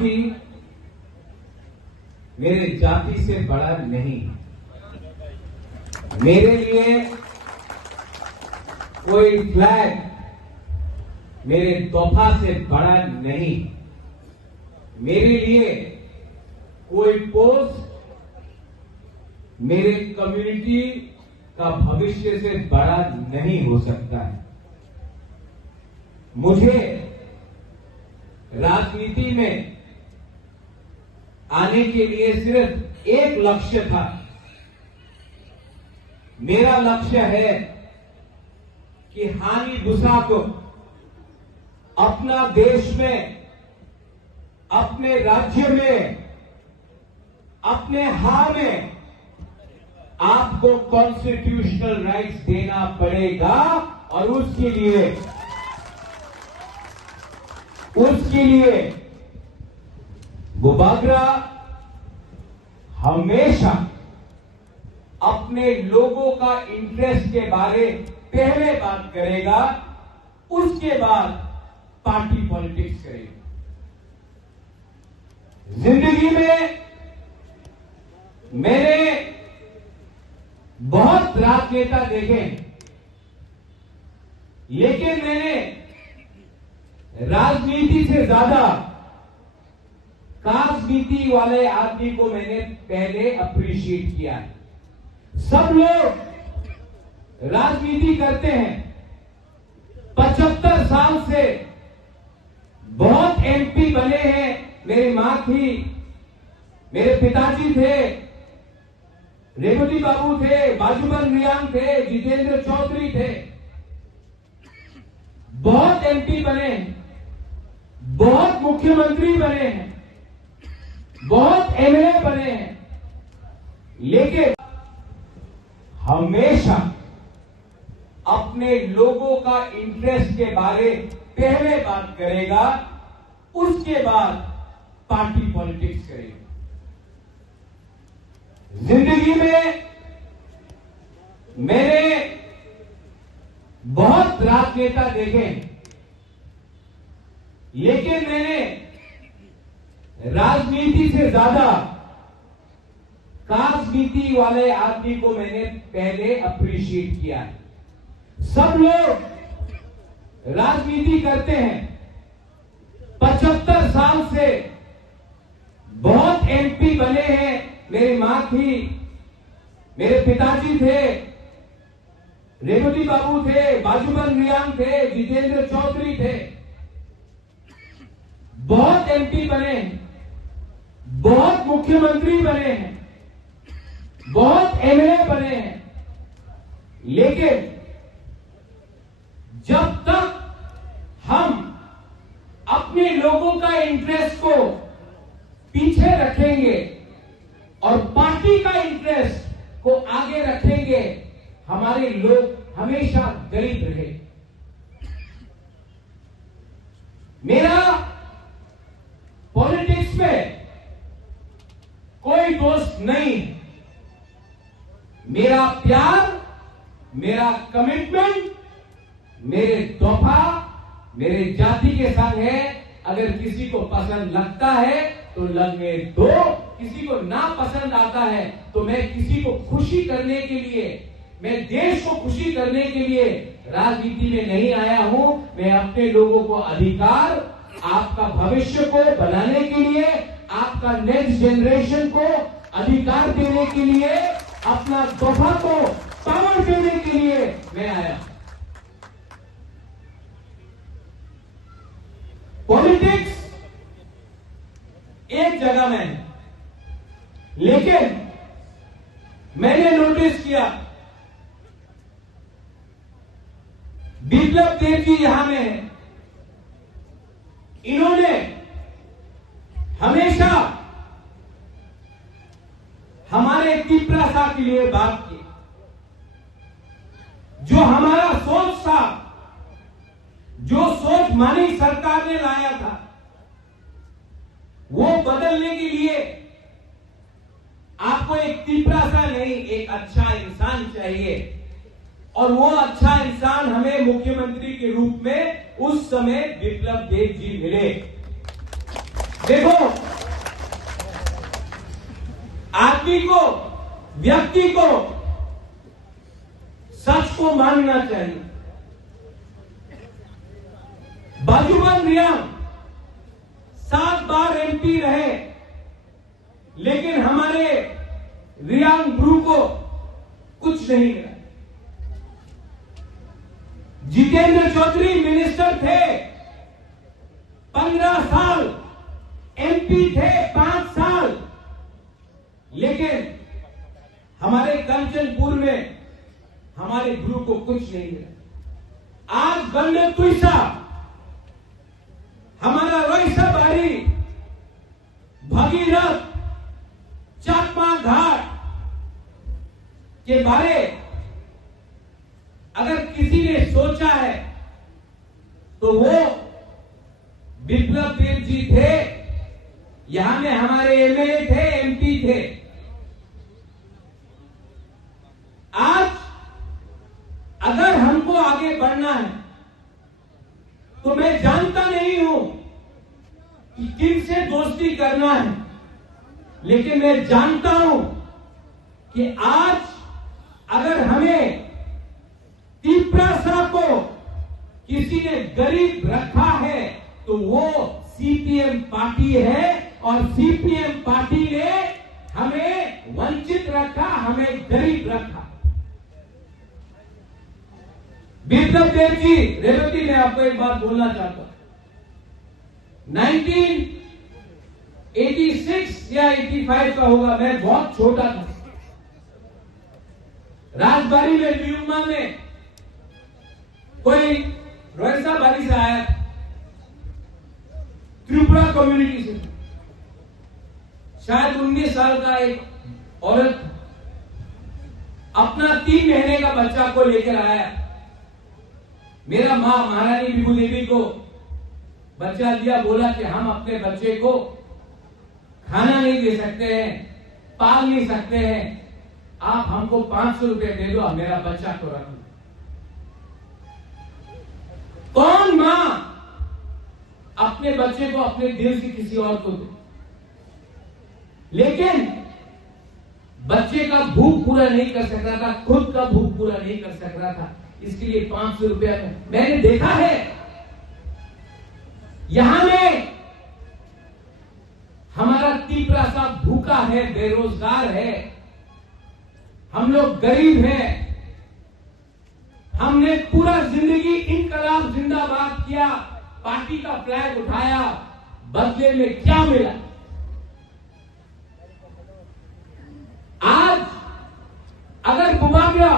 Party मेरे जाति से बड़ा नहीं। मेरे लिए कोई फ्लैग मेरे तोहफा से बड़ा नहीं। मेरे लिए कोई पोस्ट मेरे कम्युनिटी का भविष्य से बड़ा नहीं हो सकता है। मुझे राजनीति में आने के लिए सिर्फ एक लक्ष्य था। मेरा लक्ष्य है कि हानि दूसरा को अपना देश में, अपने राज्य में, अपने हार में आपको कॉन्स्टिट्यूशनल राइट्स देना पड़ेगा और उसके लिए वो बागरा हमेशा अपने लोगों का इंटरेस्ट के बारे पहले बात करेगा, उसके बाद पार्टी पॉलिटिक्स करेगा। जिंदगी में मैंने बहुत राजनेता देखे, लेकिन मैंने राजनीति से ज्यादा राजनीति वाले आदमी को मैंने पहले अप्रिशिएट किया है। सब लोग राजनीति करते हैं, 75 साल से बहुत एमपी बने हैं। मेरी मां थी, मेरे पिताजी थे, रेवती बाबू थे, बाजूबन रियांग थे, जितेंद्र चौधरी थे, बहुत एमपी बने हैं, बहुत मुख्यमंत्री बने हैं, बहुत एमएलए बने हैं, लेकिन हमेशा अपने लोगों का इंटरेस्ट के बारे पहले बात करेगा, उसके बाद पार्टी पॉलिटिक्स करेगा। जिंदगी में मैंने बहुत राजनेता देखे, लेकिन मैंने राजनीति से ज्यादा राजनीति वाले आदमी को मैंने पहले अप्रिशिएट किया है। सब लोग राजनीति करते हैं, 75 साल से बहुत एमपी बने हैं। मेरी मां थी, मेरे पिताजी थे, रेवती बाबू थे, बाजूबन रियांग थे, जितेंद्र चौधरी थे, बहुत एमपी बने हैं, बहुत मुख्यमंत्री बने हैं, बहुत एमएलए बने हैं, लेकिन जब तक हम अपने लोगों का इंटरेस्ट को पीछे रखेंगे और पार्टी का इंटरेस्ट को आगे रखेंगे, हमारे लोग हमेशा गरीब रहे। मेरा पॉलिटिक्स में कोई दोस्त नहीं। मेरा प्यार, मेरा कमिटमेंट मेरे तोहफा, मेरे जाति के संग है। अगर किसी को पसंद लगता है तो लगने दो, किसी को ना पसंद आता है तो मैं किसी को खुशी करने के लिए, मैं देश को खुशी करने के लिए राजनीति में नहीं आया हूं। मैं अपने लोगों को अधिकार, आपका भविष्य को बनाने के लिए, आपका नेक्स्ट जनरेशन को अधिकार देने के लिए, अपना तोहफा को पावर देने के लिए मैं आया। पॉलिटिक्स एक जगह में है, लेकिन मैंने नोटिस किया बिप्लब देव जी यहां में है। इन्होंने हमेशा हमारे तिपरासा के लिए बात की। जो हमारा सोच था, जो सोच मानी सरकार ने लाया था, वो बदलने के लिए आपको एक तिपरासा नहीं, एक अच्छा इंसान चाहिए। और वो अच्छा इंसान हमें मुख्यमंत्री के रूप में उस समय बिप्लब देव जी मिले। देखो, आदमी को, व्यक्ति को सच को मानना चाहिए। बाजूबंद रियांग 7 बार एमपी रहे, लेकिन हमारे रियांग ब्रू को कुछ नहीं मिला। जितेंद्र चौधरी मिनिस्टर थे, 15 साल एमपी थे, 5 साल, लेकिन हमारे कंचनपुर में हमारे गुरु को कुछ नहीं मिला। आज गंडक तुइसा, हमारा रोइसा बारी, भगीरथ, चाकमा घाट के बारे अगर किसी ने सोचा है तो वो विप्लव देव जी थे। यहां में हमारे एमएलए थे, एमपी थे। आज अगर हमको आगे बढ़ना है तो मैं जानता नहीं हूं कि किन से दोस्ती करना है, लेकिन मैं जानता हूं कि आज अगर हमें तिपरासा को किसी ने गरीब रखा है तो वो सीपीएम पार्टी है, और सीपीएम पार्टी ने हमें वंचित रखा, हमें गरीब रखा। विप्लव देव जी, रेवती, मैं आपको एक बात बोलना चाहता हूं। 1986 या 85 का होगा, मैं बहुत छोटा था। राजबाड़ी में, ल्यूमा में कोई रोयसा बारी से आया, त्रिपुरा कम्युनिटी से, शायद 19 साल का एक औरत अपना 3 महीने का बच्चा को लेकर आया। मेरा मां महारानी विभू देवी को बच्चा दिया, बोला कि हम अपने बच्चे को खाना नहीं दे सकते हैं, पाल नहीं सकते हैं, आप हमको 500 रुपए दे दो, मेरा बच्चा को रख लो। कौन मां अपने बच्चे को अपने दिल से किसी और को दे? लेकिन बच्चे का भूख पूरा नहीं कर सक रहा था, खुद का भूख पूरा नहीं कर सक रहा था, इसके लिए 500 रुपया मैंने देखा है। यहां में हमारा तिपरासा भूखा है, बेरोजगार है, हम लोग गरीब हैं। हमने पूरा जिंदगी इनकलाब जिंदाबाद किया, पार्टी का फ्लैग उठाया, बदले में क्या मिला? आज अगर बुबाबिया